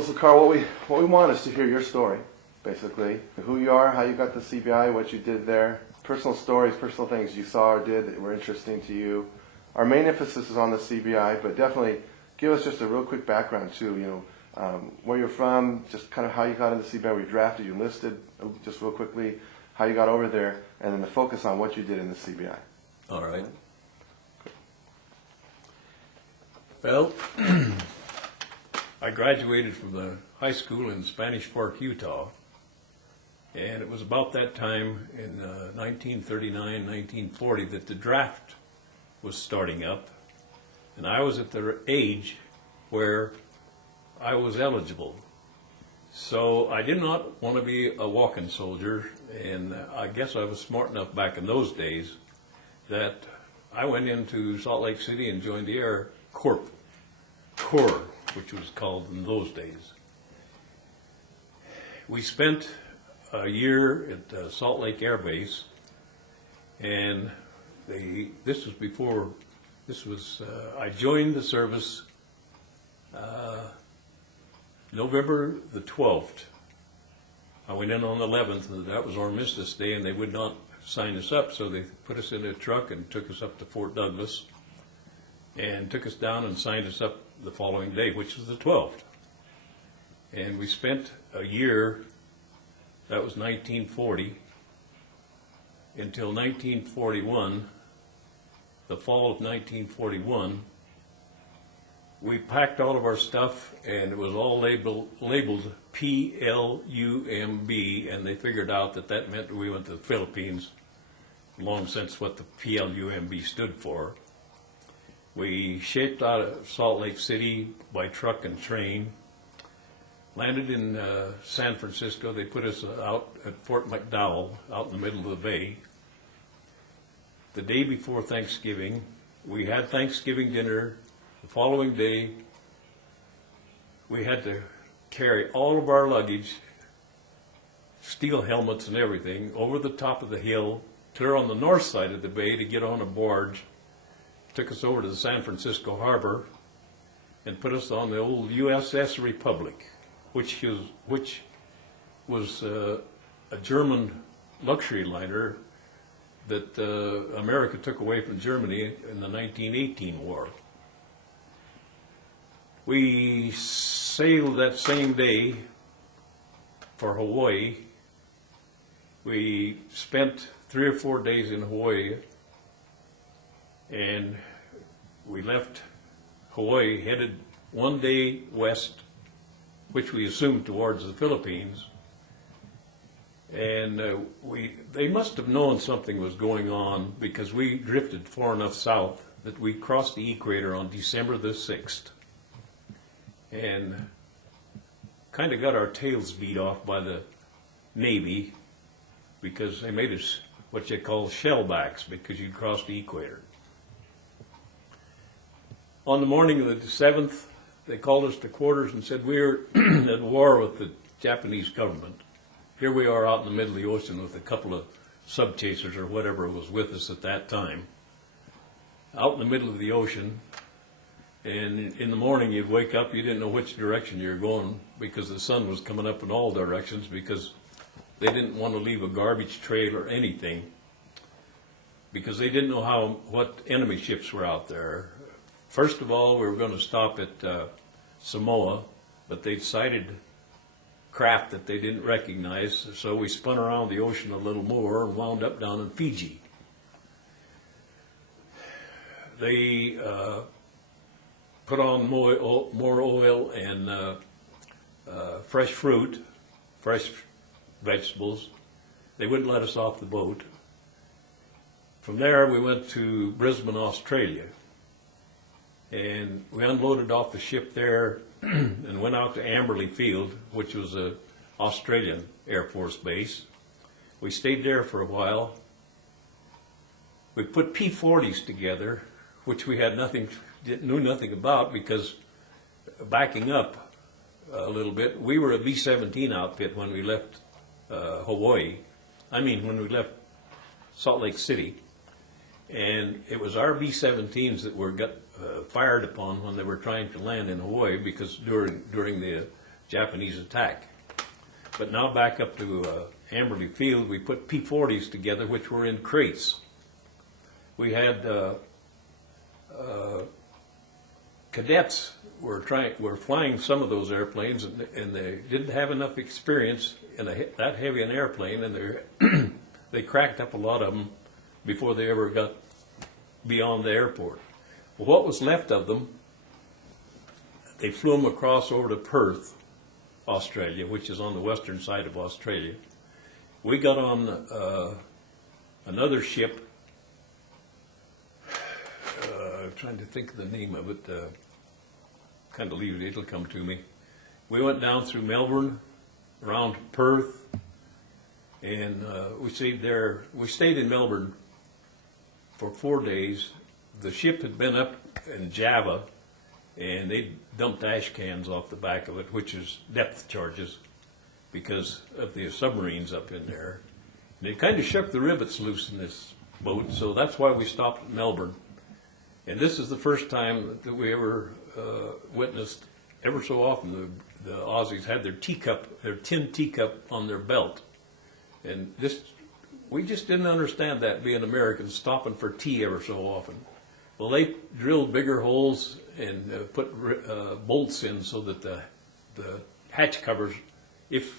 Well, so Carl, what we want is to hear your story, basically. Who you are, how you got to CBI, what you did there. Personal stories, personal things you saw or did that were interesting to you. Our main emphasis is on the CBI, but definitely give us just a real quick background too, where you're from, just kind of how you got into CBI, were you drafted, you enlisted, just real quickly, how you got over there, and then the focus on what you did in the CBI. All right. Well, I graduated from the high school in Spanish Fork, Utah, and it was about that time in 1939, 1940 that the draft was starting up, and I was at the age where I was eligible. So I did not want to be a walk-in soldier, and I guess I was smart enough back in those days that I went into Salt Lake City and joined the Air Corps, which was called in those days. We spent a year at Salt Lake Air Base, and I joined the service November the 12th. I went in on the 11th, and that was Armistice Day, and they would not sign us up, so they put us in a truck and took us up to Fort Douglas and took us down and signed us up the following day, which was the 12th. And we spent a year, that was 1940, until 1941, the fall of 1941. We packed all of our stuff, and it was all labeled P-L-U-M-B, and they figured out that that meant we went to the Philippines, long since what the P-L-U-M-B stood for. We shipped out of Salt Lake City by truck and train, landed in San Francisco. They put us out at Fort McDowell, out in the middle of the bay. The day before Thanksgiving, we had Thanksgiving dinner. The following day, we had to carry all of our luggage, steel helmets and everything, over the top of the hill, clear on the north side of the bay to get on a barge. Took us over to the San Francisco harbor and put us on the old USS Republic, which was a German luxury liner that America took away from Germany in the 1918 war. We sailed that same day for Hawaii. We spent 3 or 4 days in Hawaii, and we left Hawaii, headed 1 day west, which we assumed towards the Philippines. And they must have known something was going on, because we drifted far enough south that we crossed the equator on December the 6th. And kind of got our tails beat off by the Navy, because they made us what you call shellbacks, because you crossed the equator. On the morning of the 7th, they called us to quarters and said, we're at war with the Japanese government. Here we are out in the middle of the ocean with a couple of sub-chasers or whatever was with us at that time, out in the middle of the ocean. And in the morning you'd wake up, you didn't know which direction you were going, because the sun was coming up in all directions, because they didn't want to leave a garbage trail or anything, because they didn't know what enemy ships were out there. First of all, we were going to stop at Samoa, but they'd sighted craft that they didn't recognize, so we spun around the ocean a little more and wound up down in Fiji. They put on more oil and fresh fruit, fresh vegetables. They wouldn't let us off the boat. From there we went to Brisbane, Australia, and we unloaded off the ship there and went out to Amberley Field, which was an Australian Air Force base. We stayed there for a while. We put P-40s together, which we had knew nothing about, because backing up a little bit, we were a B-17 outfit when we left Hawaii. When we left Salt Lake City. And it was our B-17s that got fired upon when they were trying to land in Hawaii, because during the Japanese attack. But now back up to Amberley Field, we put P-40s together, which were in crates. We had cadets were flying some of those airplanes, and they didn't have enough experience in that heavy an airplane, and they cracked up a lot of them before they ever got beyond the airport. Well, what was left of them, they flew them across over to Perth, Australia, which is on the western side of Australia. We got on another ship, trying to think of the name of it, kind of leave it, it'll come to me. We went down through Melbourne, around Perth, and we stayed there. We stayed in Melbourne for 4 days. The ship had been up in Java, and they dumped ash cans off the back of it, which is depth charges because of the submarines up in there. And it kind of shook the rivets loose in this boat, so that's why we stopped at Melbourne. And this is the first time that we ever witnessed, ever so often, the Aussies had their tin teacup on their belt. And we just didn't understand that, being Americans, stopping for tea ever so often. Well, they drilled bigger holes and put bolts in so that the hatch covers, if